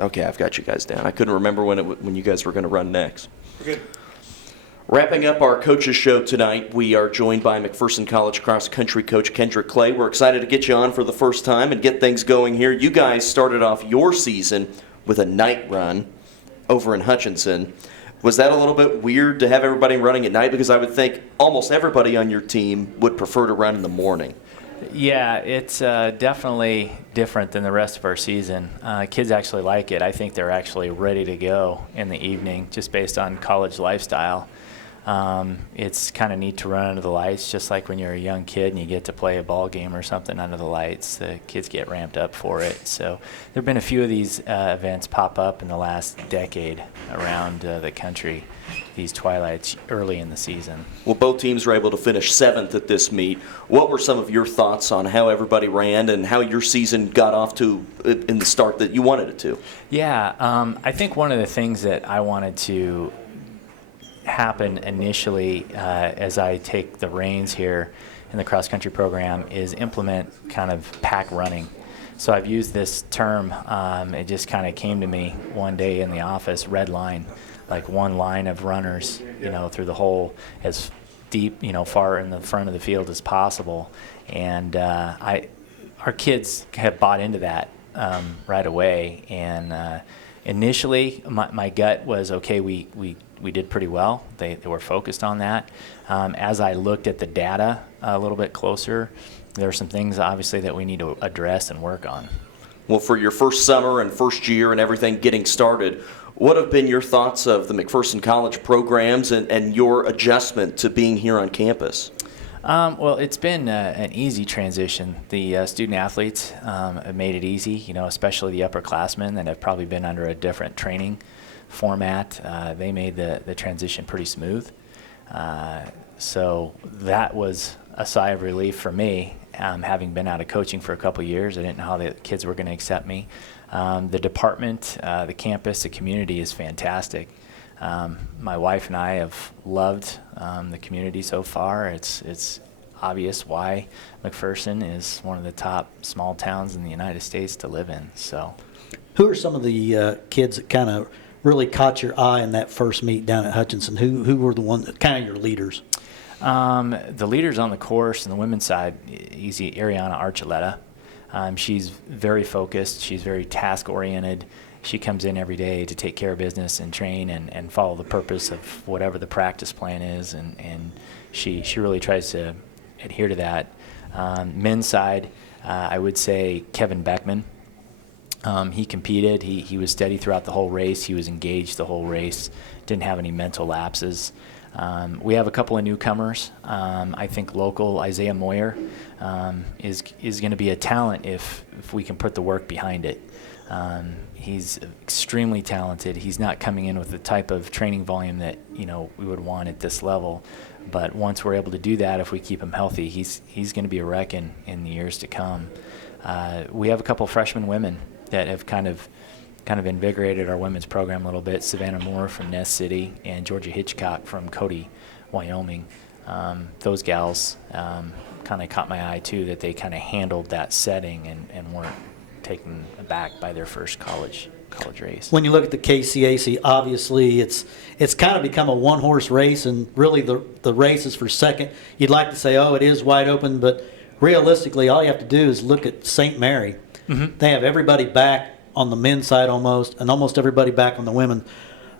Okay, I've got you guys down. I couldn't remember when you guys were going to run next. We're good. Wrapping up our coaches show tonight, we are joined by McPherson College cross country coach Kendrick Clay. We're excited to get you on for the first time and get things going here. You guys started off your season with a night run over in Hutchinson. Was that a little bit weird to have everybody running at night? Because I would think almost everybody on your team would prefer to run in the morning. Yeah, it's definitely different than the rest of our season. Kids actually like it. I think they're actually ready to go in the evening just based on college lifestyle. It's kind of neat to run under the lights, just like when you're a young kid and you get to play a ball game or something under the lights. The kids get ramped up for it. So there have been a few of these events pop up in the last decade around the country, these twilights early in the season. Well, both teams were able to finish 7th at this meet. What were some of your thoughts on how everybody ran and how your season got off to in the start that you wanted it to? Yeah, I think one of the things that I wanted to happen initially as I take the reins here in the cross-country program is implement kind of pack running. So I've used this term, it just kind of came to me one day in the office, red line, like one line of runners, through the whole as deep, far in the front of the field as possible. And our kids have bought into that right away. And initially, my gut was, okay, we did pretty well. They were focused on that. As I looked at the data a little bit closer, there are some things obviously that we need to address and work on. Well, for your first summer and first year and everything getting started, what have been your thoughts of the McPherson College programs and your adjustment to being here on campus? Well, it's been an easy transition. The student athletes have made it easy, especially the upperclassmen that have probably been under a different training format. They made the transition pretty smooth. So that was a sigh of relief for me, having been out of coaching for a couple years. I didn't know how the kids were going to accept me. The department, the campus, the community is fantastic. My wife and I have loved the community so far. It's obvious why McPherson is one of the top small towns in the United States to live in. So, Who are some of the kids that kind of really caught your eye in that first meet down at Hutchinson? Who were the ones, kind of your leaders? The leaders on the course and the women's side, easy, Ariana Archuleta. She's very focused. She's very task-oriented. She comes in every day to take care of business and train and follow the purpose of whatever the practice plan is, and she really tries to adhere to that. Men's side, I would say Kevin Beckman. He competed. He was steady throughout the whole race. He was engaged the whole race. Didn't have any mental lapses. We have a couple of newcomers. I think local Isaiah Moyer is going to be a talent if we can put the work behind it. He's extremely talented. He's not coming in with the type of training volume that we would want at this level. But once we're able to do that, if we keep him healthy, he's going to be a wreck in the years to come. We have a couple freshman women that have kind of invigorated our women's program a little bit. Savannah Moore from Ness City and Georgia Hitchcock from Cody, Wyoming. Those gals kind of caught my eye too, that they kind of handled that setting and weren't taken aback by their first college race. When you look at the KCAC, obviously it's kind of become a one-horse race, and really the race is for second. You'd like to say, oh, it is wide open, but realistically, all you have to do is look at St. Mary. Mm-hmm. They have everybody back on the men's side almost, and almost everybody back on the women.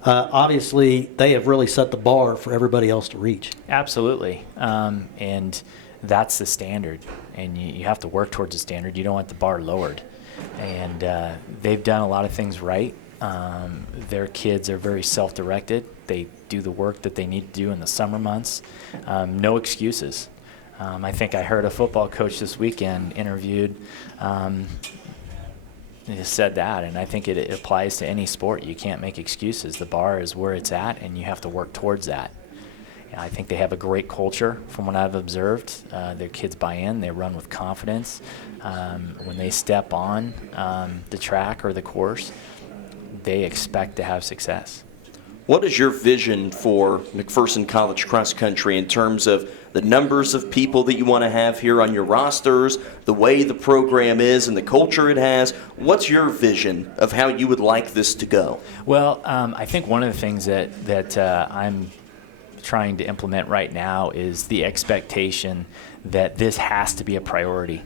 Obviously, they have really set the bar for everybody else to reach. Absolutely, and that's the standard, and you have to work towards the standard. You don't want the bar lowered, and they've done a lot of things right. Their kids are very self-directed. They do the work that they need to do in the summer months. No excuses. I think I heard a football coach this weekend interviewed said that, and I think it applies to any sport. You can't make excuses. The bar is where it's at, and you have to work towards that. I think they have a great culture from what I've observed. Their kids buy in. They run with confidence. When they step on the track or the course, they expect to have success. What is your vision for McPherson College cross country in terms of the numbers of people that you want to have here on your rosters, the way the program is and the culture it has? What's your vision of how you would like this to go? Well, I think one of the things that I'm trying to implement right now is the expectation that this has to be a priority.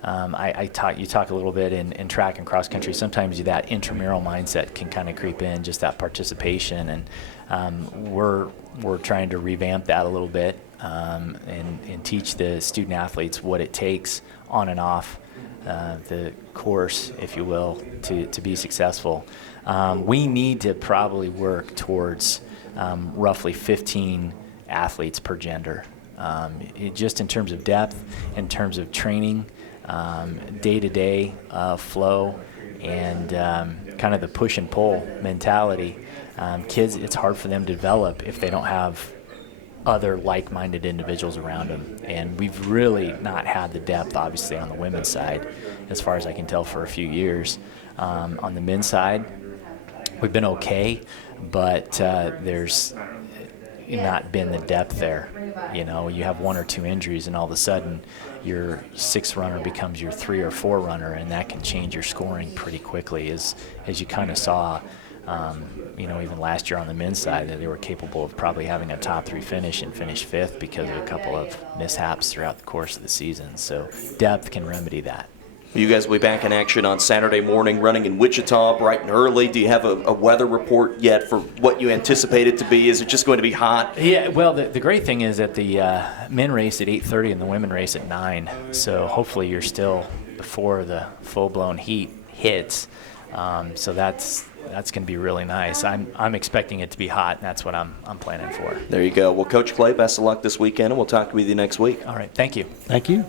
You talk a little bit in track and cross country. Sometimes that intramural mindset can kind of creep in, just that participation, and we're trying to revamp that a little bit and teach the student athletes what it takes on and off the course, if you will, to be successful. We need to probably work towards roughly 15 athletes per gender, just in terms of depth, in terms of training, day-to-day flow, and kind of the push and pull mentality. Kids, it's hard for them to develop if they don't have other like-minded individuals around them, and we've really not had the depth, obviously, on the women's side, as far as I can tell, for a few years. On the men's side, we've been okay, but there's not been the depth there. You know, you have 1 or 2 injuries, and all of a sudden your 6th runner becomes your 3 or 4 runner, and that can change your scoring pretty quickly, as you kind of saw. Even last year on the men's side, that they were capable of probably having a top 3 finish and finish 5th because of a couple of mishaps throughout the course of the season. So depth can remedy that. You guys will be back in action on Saturday morning, running in Wichita bright and early. Do you have a weather report yet for what you anticipate it to be? Is it just going to be hot? Yeah, well, the great thing is that the men race at 8:30 and the women race at 9. So hopefully you're still before the full-blown heat hits. So that's going to be really nice. I'm expecting it to be hot, and that's what I'm planning for. There you go. Well, Coach Clay, best of luck this weekend, and we'll talk with you next week. All right, thank you. Thank you.